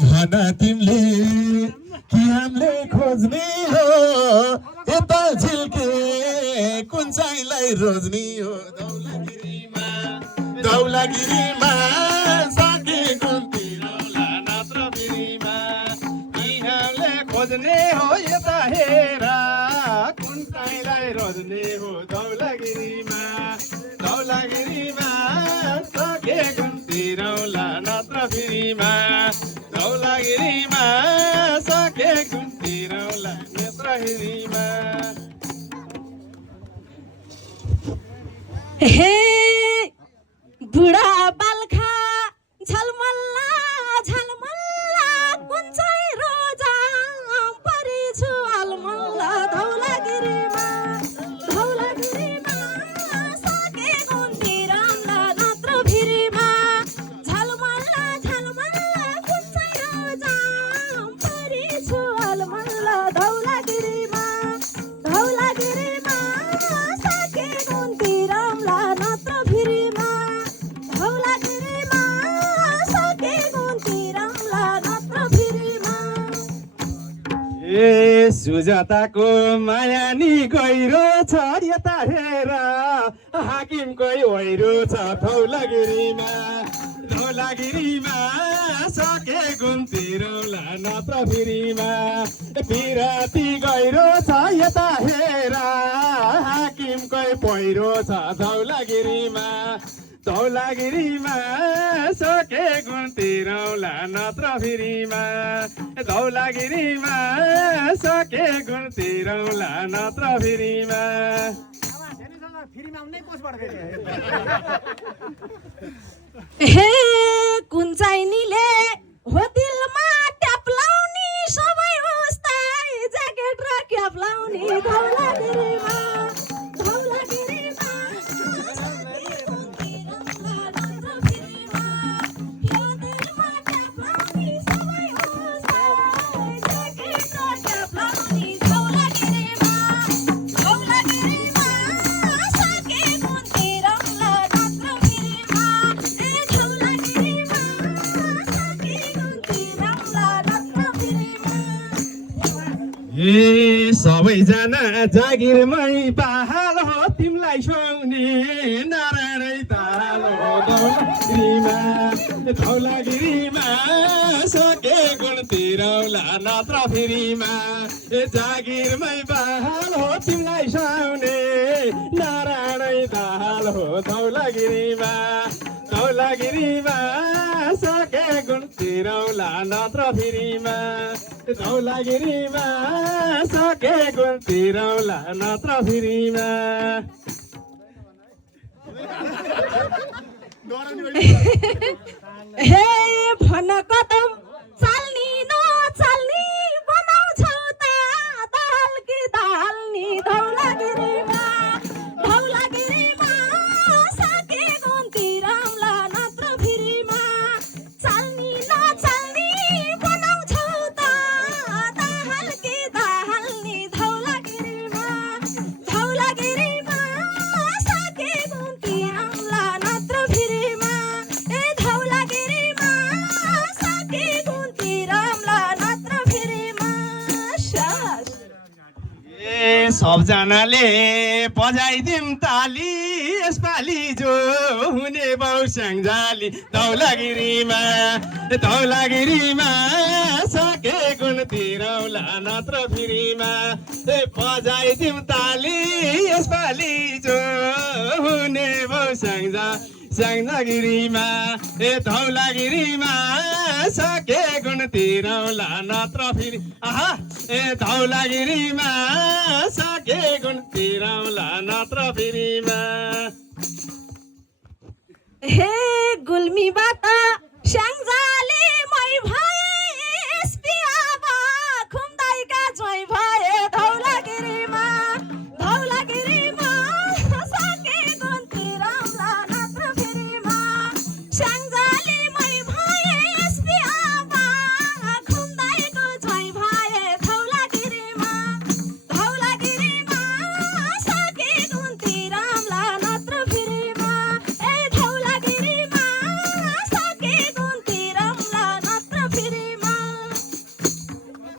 भन तिमीले कि हामीले खोज्ने हो यता झिल्के कुन चाहिँलाई रोज्ने हो धौलागिरीमा सके कुन्तिरौला नत्र फेरिमा कि हामीले खोज्ने हो यता हेर कुन चाहिँलाई रोज्ने हो धौलागिरीमा सके कुन्तिरौला नत्र फेरिमा धौलागिरीमा सके कुन्तिरौला नत्र फेरिमा। हे बुढा बालखा झलमल्ला झलमल्ला कुन चाहिँ रोजा परि छु अलमल्ला धौलागिरीमा सके कुन्तिरौला नत्र फेरिमा झलमल्ला झलमल्ला कुन चाहिँ रोजा परि छु अलमल्ला धौलागिरीमा सके कुन्तिरौला नत्र फेरिमा धौलागिरीमा सके कुन्तिरौला नत्र फेरिमा। ए सुजाताको माया नि गहिरो छ यता हेर हाकिमकै ओहिरो छ धौलागिरीमा सके कुन्तिरौला नत्र फेरिमा पिराती गहिरो छ यता हेर हाकिमकै पहिरो छ धौलागिरीमा सके कुन्तिरौला नत्र फेरिमा धौलागिरीमा सके कुन्तिरौला नत्र फेरिमा। हे कुन चाहिँले हो दिलमा ट्याप लाउने सबै उस्ताई ज्याकेट र क्याप लाउने धौलागिरीमा सके कुन्तिरौला नत्र फेरिमा यो दिलमा ट्याप लाउने सबै उस्ताई ज्याकेट र क्याप लाउने धौलागिरीमा सके कुन्तिरौला नत्र फेरिमा ए सबैजना जागिरमै बहाल हो तिमीलाई सुहाउने नारायणै ताल हो धौलागिरीमा सके कुन्तिरौला नत्र फेरिमा जागिरमै बहाल हो तिमीलाई सुहाउने नारायणै ताल हो धौलागिरीमा सके कुन्तिरौला नत्र फेरिमा धौलागिरीमा सके कुन्तिरौला नत्र फेरिमा। हे भन कदम चाल्नी नचाल्नी बनाउँछौ त दाल कि दाल्नी धौलागिरीमा सके कुन्तिरौला नत्र फेरिमा चाल्नी नचाल्नी बनाउँछौ त दाल कि दाल्नी धौलागिरीमा सके कुन्तिरौला नत्र फेरिमा धौलागिरीमा सके कुन्तिरौला नत्र फेरिमा। सबजनाले बजाइदिम ताली यसपालि जो हुने बहुस्याङ्जाली धौलागिरीमा सके कुन्तिरौला नत्र फेरिमा बजाइदिम ताली यसपालि जो हुने बहुस्याङ्जागिरीमा धौलागिरीमा सके कुन्तिरौला नत्र फेरि धौलागिरीमा सके कुन्तिरौला नत्र फेरिमा। हे गुल्मीबाट